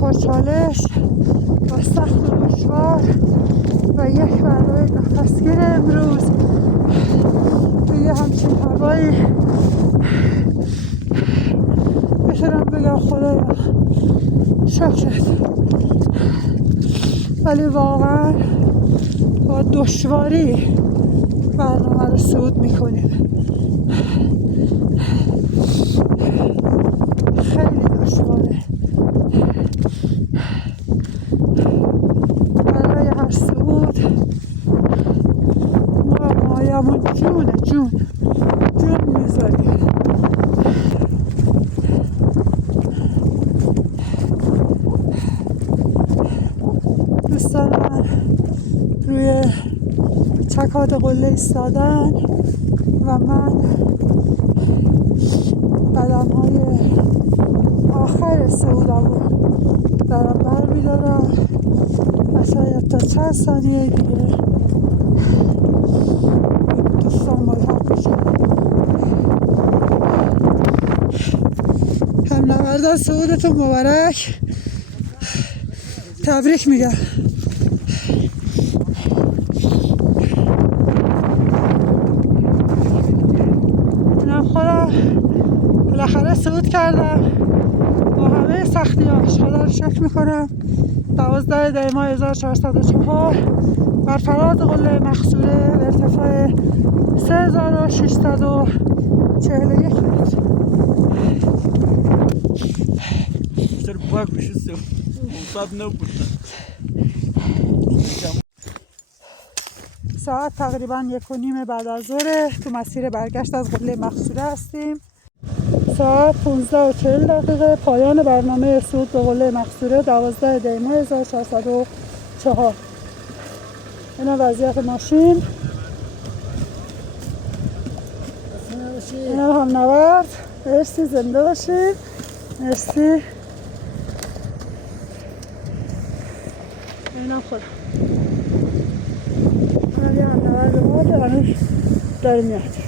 پرچالش و سخت و دشوار و یک برنامه نفسگیر امروز توی همچین هوایی میتونم بگم خدایا شکرت، ولی واقعا با دشواری برنامه رو صعود میکنیم. خیلی دشواره برای هر صعود. ما مایمون جون میذاریم. دوستان من روی چکات قله ایستادن و من قدم های آخر صعودم رو دارم بر میدارم و شاید تا چند ثانیه دیگه دوستان ملحق بشم. هم نوردان صعودتون مبارک، تبریک میگم. اینم خودم بالاخره صعود کردم با همه سختیاش. خدا رو شکر میکنم. 12 دی ماه 1404 بر فراز قله مقصوره به ارتفاع 3641 متر. ساعت تقریبا 1:30 بعد از ظهر تو مسیر برگشت از قله مقصوره هستیم. ساعت 15:40 پایان برنامه صعود به قله مقصوره 12 دی ماه 1404. اینا وضعیت ماشین. اینا هم نورد. مرسی، زنده باشید. مرسی. اینا خودم هم نورد ما که هنوز داره میاد.